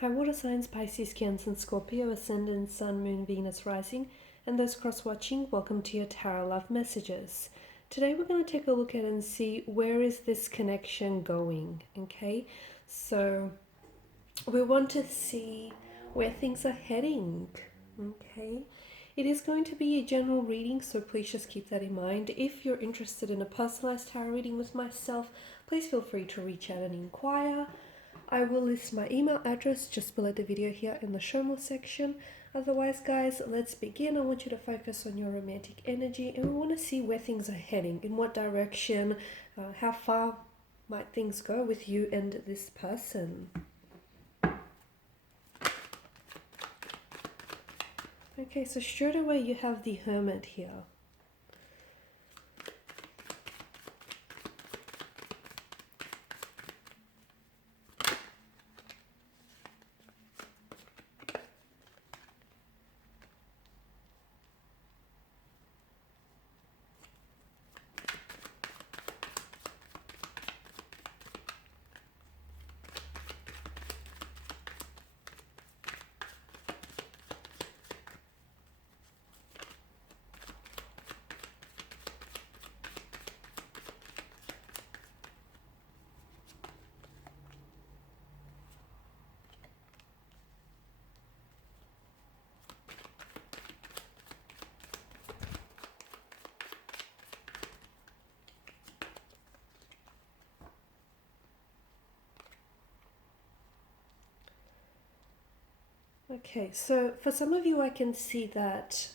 Hi, water signs, Pisces, Cancer, and Scorpio, Ascendant, Sun, Moon, Venus, Rising, and those cross-watching, welcome to your Tarot Love Messages. Today we're going to take a look at and see where is this connection going, okay? So we want to see where things are heading, okay? It is going to be a general reading, so please just keep that in mind. If you're interested in a personalized tarot reading with myself, please feel free to reach out and inquire. I will list my email address just below the video here in the show more section. Otherwise, guys, let's begin. I want you to focus on your romantic energy, and we want to see where things are heading, in what direction, how far might things go with you and this person. Okay, so straight away you have the Hermit here. Okay, so for some of you, I can see that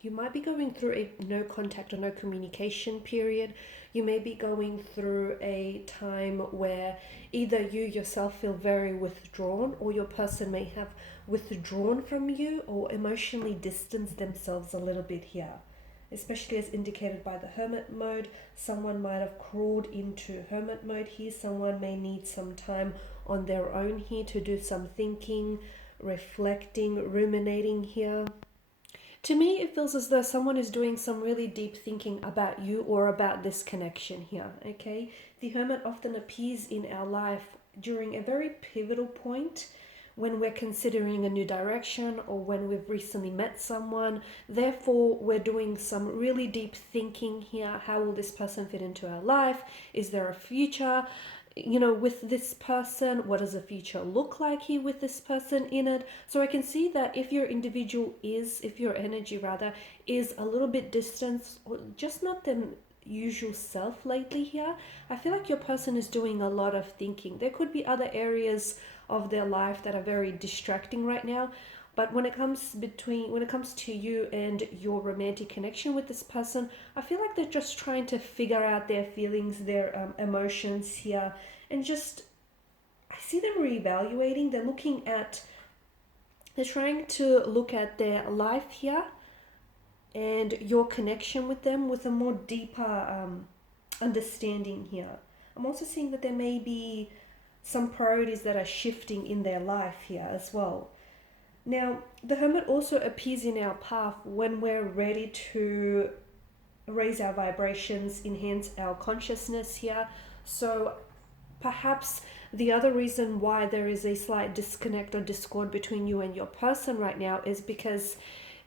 you might be going through a no contact or no communication period. You may be going through a time where either you yourself feel very withdrawn, or your person may have withdrawn from you or emotionally distanced themselves a little bit here. Especially as indicated by the Hermit mode, someone might have crawled into Hermit mode here. Someone may need some time on their own here to do some thinking, reflecting, ruminating here. To me, it feels as though someone is doing some really deep thinking about you or about this connection here, okay? The Hermit often appears in our life during a very pivotal point when we're considering a new direction or when we've recently met someone. Therefore, we're doing some really deep thinking here. How will this person fit into our life? Is there a future? With this person, what does the future look like here with this person in it? So I can see that if your energy rather, is a little bit distant or just not the usual self lately here, I feel like your person is doing a lot of thinking. There could be other areas of their life that are very distracting right now, but when it comes to you and your romantic connection with this person, I feel like they're just trying to figure out their feelings, their emotions here, and just I see them reevaluating. They're trying to look at their life here and your connection with them with a more deeper understanding here. I'm also seeing that there may be some priorities that are shifting in their life here as well. Now, the Hermit also appears in our path when we're ready to raise our vibrations, enhance our consciousness here. So perhaps the other reason why there is a slight disconnect or discord between you and your person right now is because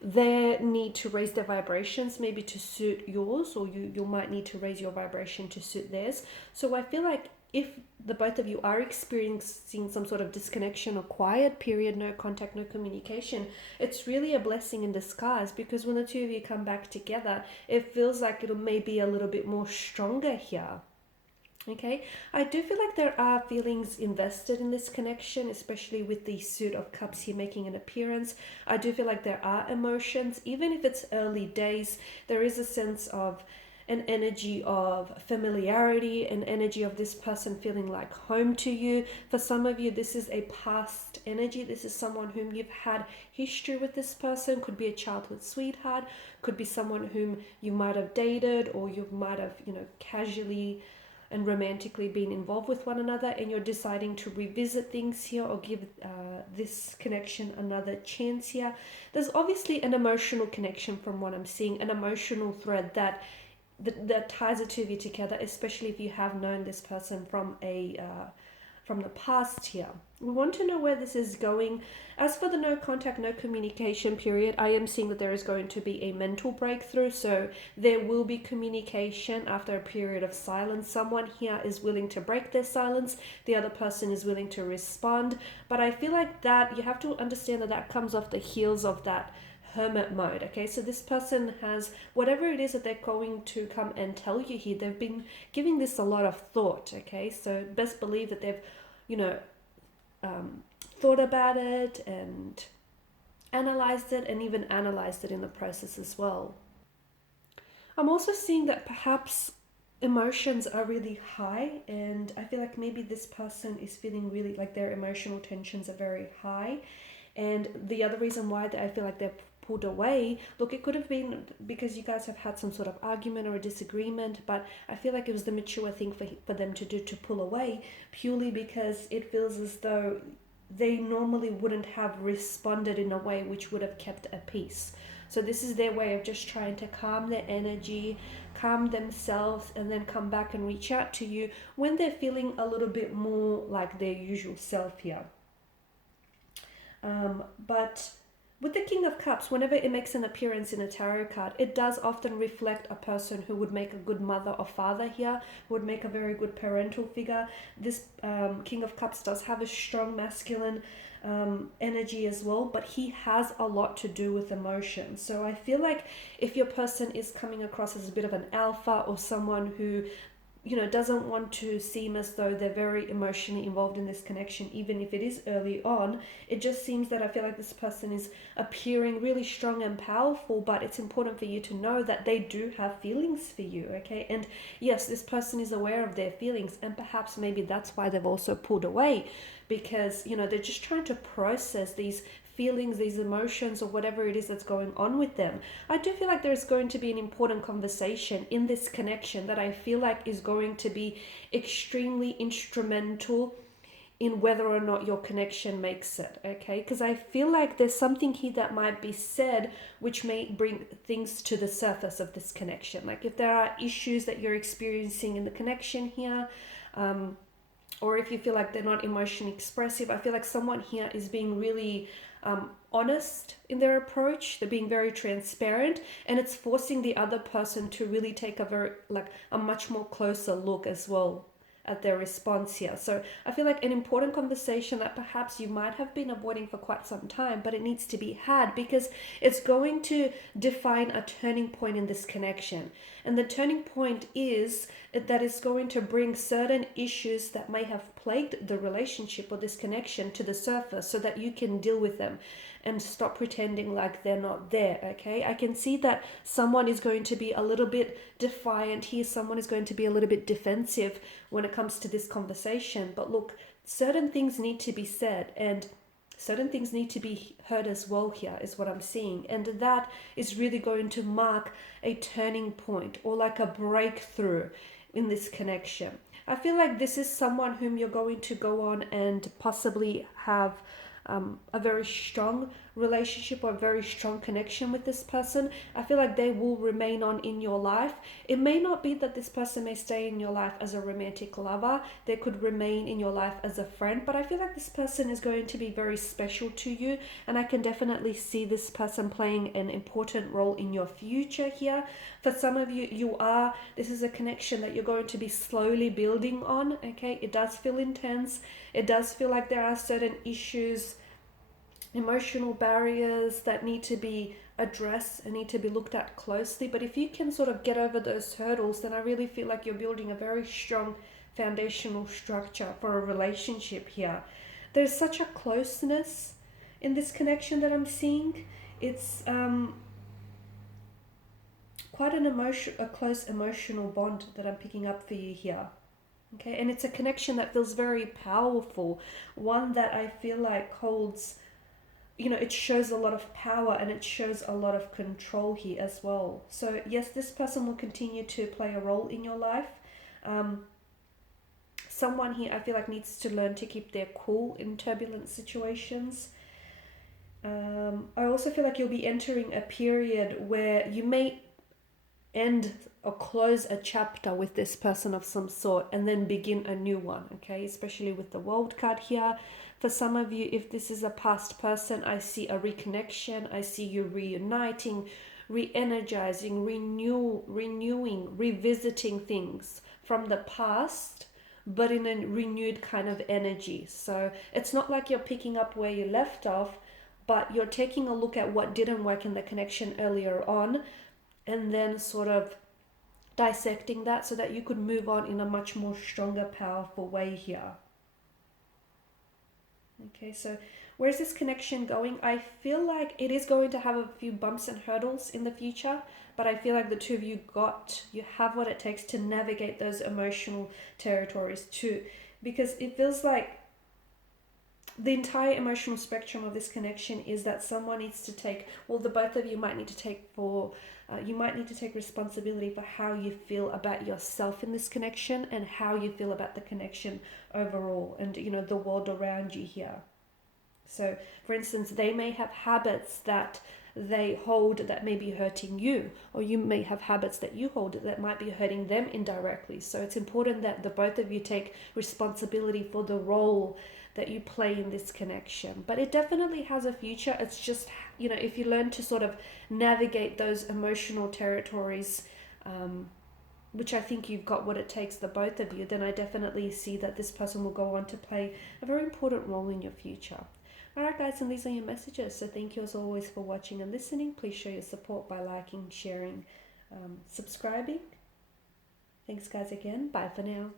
they need to raise their vibrations maybe to suit yours, or you might need to raise your vibration to suit theirs. So I feel like if the both of you are experiencing some sort of disconnection or quiet period, no contact, no communication, it's really a blessing in disguise, because when the two of you come back together, it feels like it'll maybe a little bit more stronger here. Okay, I do feel like there are feelings invested in this connection, especially with the Suit of Cups here making an appearance. I do feel like there are emotions, even if it's early days. There is a sense of an energy of familiarity, an energy of this person feeling like home to you. For some of you, this is a past energy. This is someone whom you've had history with. This person could be a childhood sweetheart, could be someone whom you might have dated, or you might have, casually and romantically been involved with one another, and you're deciding to revisit things here or give this connection another chance here. There's obviously an emotional connection from what I'm seeing, an emotional thread that ties the two of you together, especially if you have known this person from a from the past here. We want to know where this is going. As for the no contact, no communication period, I am seeing that there is going to be a mental breakthrough. So there will be communication after a period of silence. Someone here is willing to break their silence. The other person is willing to respond. But I feel like that you have to understand that that comes off the heels of that hermit mode. Okay, so this person has whatever it is that they're going to come and tell you here, they've been giving this a lot of thought. Okay, so best believe that they've, you know, thought about it and analyzed it, and even analyzed it in the process as well. I'm also seeing that perhaps emotions are really high, and I feel like maybe this person is feeling really like their emotional tensions are very high. And the other reason why I feel like they're pulled away, look, it could have been because you guys have had some sort of argument or a disagreement, but I feel like it was the mature thing for them to do, to pull away, purely because it feels as though they normally wouldn't have responded in a way which would have kept a peace. So this is their way of just trying to calm their energy, calm themselves, and then come back and reach out to you when they're feeling a little bit more like their usual self here. But with the King of Cups, whenever it makes an appearance in a tarot card, it does often reflect a person who would make a good mother or father here, who would make a very good parental figure. This King of Cups does have a strong masculine energy as well, but he has a lot to do with emotion. So I feel like if your person is coming across as a bit of an alpha, or someone who, you know, doesn't want to seem as though they're very emotionally involved in this connection, even if it is early on, it just seems that I feel like this person is appearing really strong and powerful, but it's important for you to know that they do have feelings for you, okay? And yes, this person is aware of their feelings, and perhaps maybe that's why they've also pulled away, because, you know, they're just trying to process these feelings, these emotions, or whatever it is that's going on with them. I do feel like there's going to be an important conversation in this connection that I feel like is going to be extremely instrumental in whether or not your connection makes it, okay? Because I feel like there's something here that might be said which may bring things to the surface of this connection. Like if there are issues that you're experiencing in the connection here, or if you feel like they're not emotionally expressive, I feel like someone here is being really honest in their approach. They're being very transparent, and it's forcing the other person to really take a much more closer look as well at their response here. So I feel like an important conversation that perhaps you might have been avoiding for quite some time, but it needs to be had, because it's going to define a turning point in this connection. And the turning point is that it's going to bring certain issues that may have plagued the relationship or this connection to the surface, so that you can deal with them and stop pretending like they're not there, okay? I can see that someone is going to be a little bit defiant here. Someone is going to be a little bit defensive when it comes to this conversation. But look, certain things need to be said, and certain things need to be heard as well here, is what I'm seeing. And that is really going to mark a turning point, or like a breakthrough in this connection. I feel like this is someone whom you're going to go on and possibly have a very strong relationship or a very strong connection with this person. I feel like they will remain on in your life. It may not be that this person may stay in your life as a romantic lover. They could remain in your life as a friend, but I feel like this person is going to be very special to you, and I can definitely see this person playing an important role in your future here. For some of you, this is a connection that you're going to be slowly building on, okay? It does feel intense. It does feel like there are certain issues, emotional barriers that need to be addressed and need to be looked at closely. But if you can sort of get over those hurdles, then I really feel like you're building a very strong foundational structure for a relationship here. There's such a closeness in this connection that I'm seeing. It's quite a close emotional bond that I'm picking up for you here. Okay, and it's a connection that feels very powerful, one that I feel like holds, you know, it shows a lot of power and it shows a lot of control here as well. So yes, this person will continue to play a role in your life. Someone here I feel like needs to learn to keep their cool in turbulent situations. I also feel like you'll be entering a period where you may end or close a chapter with this person of some sort and then begin a new one, okay? Especially with the World card here. For some of you, if this is a past person, I see a reconnection. I see you reuniting, re-energizing, renewing, revisiting things from the past, but in a renewed kind of energy. So it's not like you're picking up where you left off, but you're taking a look at what didn't work in the connection earlier on, and then sort of dissecting that so that you could move on in a much more stronger, powerful way here. Okay, so where's this connection going? I feel like it is going to have a few bumps and hurdles in the future, but I feel like the two of you have what it takes to navigate those emotional territories too, because it feels like the entire emotional spectrum of this connection is that someone needs to take, well, the both of you might need to take responsibility for how you feel about yourself in this connection and how you feel about the connection overall and, the world around you here. So, for instance, they may have habits that they hold that may be hurting you, or you may have habits that you hold that might be hurting them indirectly. So it's important that the both of you take responsibility for the role that you play in this connection. But it definitely has a future. It's just, if you learn to sort of navigate those emotional territories, which I think you've got what it takes, the both of you, then I definitely see that this person will go on to play a very important role in your future. Alright guys, and these are your messages. So thank you as always for watching and listening. Please show your support by liking, sharing, subscribing. Thanks guys again. Bye for now.